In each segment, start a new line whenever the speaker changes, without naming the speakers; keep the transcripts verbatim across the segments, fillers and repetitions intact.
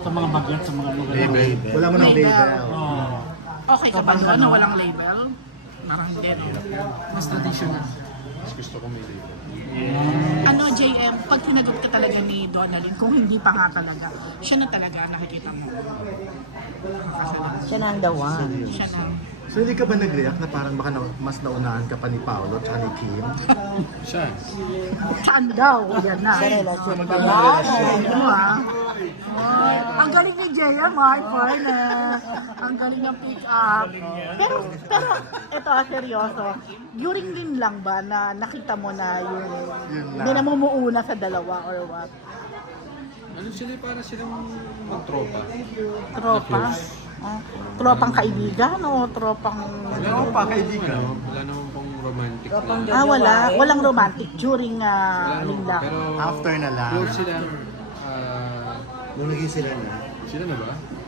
Sa mga bagyat, sa mga lugar.
Label. Wala mo ng
Label.
label.
Oo.
Okay ka ba doon na walang label? Parang hindi, no?
Mas traditional.
Mas gusto ko may label.
Ano, J M, pag tinagot ka talaga ni Donalyn, kung hindi pa nga talaga, siya na talaga nakikita mo.
Siya na ang the one.
Siya na.
So hindi ka ba nag-react na parang baka na, mas naunahan ka pa ni Paolo at ni Kim?
Siya.
Saan daw? Yan na.
Sa relasyon pa
Maganda
ba?
relasyon.
Ano ah? Oh, ang galing ni J M, my partner. Ang galing ng pick up. Pero, pero, ito ah, seryoso. During din lang ba na nakita mo na yung
Yun na.
may namumuuna sa dalawa or what?
Ano sila, para silang magtropa.
Tropa? Ah, tropang kaibigan o tropang...
Ano pa, kaibigan?
Ano, wala naman pong romantic
Tropang
na.
Ah, wala. Walang romantic during uh,
Wala naman,
linlang.
pero
After na lang.
close sila. ah,
Nung naging sila na.
sila na ba?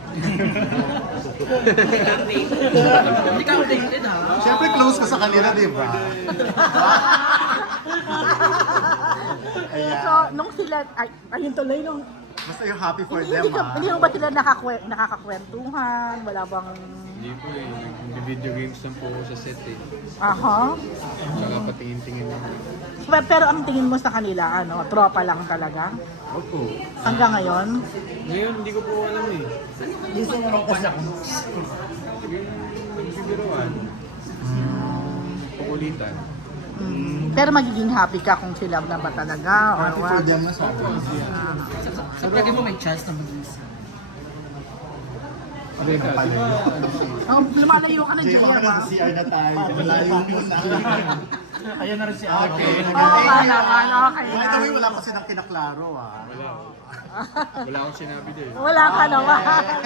Hindi ka updated ha?
Siyempre close ka sa kanila, di ba? Ayan.
So, nung sila... Ay, ayun tuloy nung...
Basta you're happy for
Hindi,
them,
hindi, ka,
ha?
hindi mo ba sila nakakwe, nakakakwentuhan? Wala bang...
Hindi po eh. Nag-video games lang po ako sa set eh.
Aha.
Tsaka patingin-tingin lang.
Pero, pero ang tingin mo sa kanila, ano, tropa lang talaga?
Opo.
Hanggang ngayon?
Ngayon, hindi ko po alam eh.
Gusto mo rin kasi.
Yung nagbibiruan. Pukulitan.
Mm. Pero magiging happy ka kung sila na ba talaga? Or
Happy for
what?
them na sabi.
Sa pwede mo may chance na mag-isa.
Ano ka? Di ba? Ano siya?
Oh, lumalayo ka na,
Jay,
Jay,
baka
ah.
na C R na tayo. Malayo muna.
Ayan na rin si Ate.
Okay.
Oo, kala, kala, okay
By
na.
the way, wala kasi nang kinaklaro, ah.
Wala. Wala akong sinabi din.
Wala ka naman.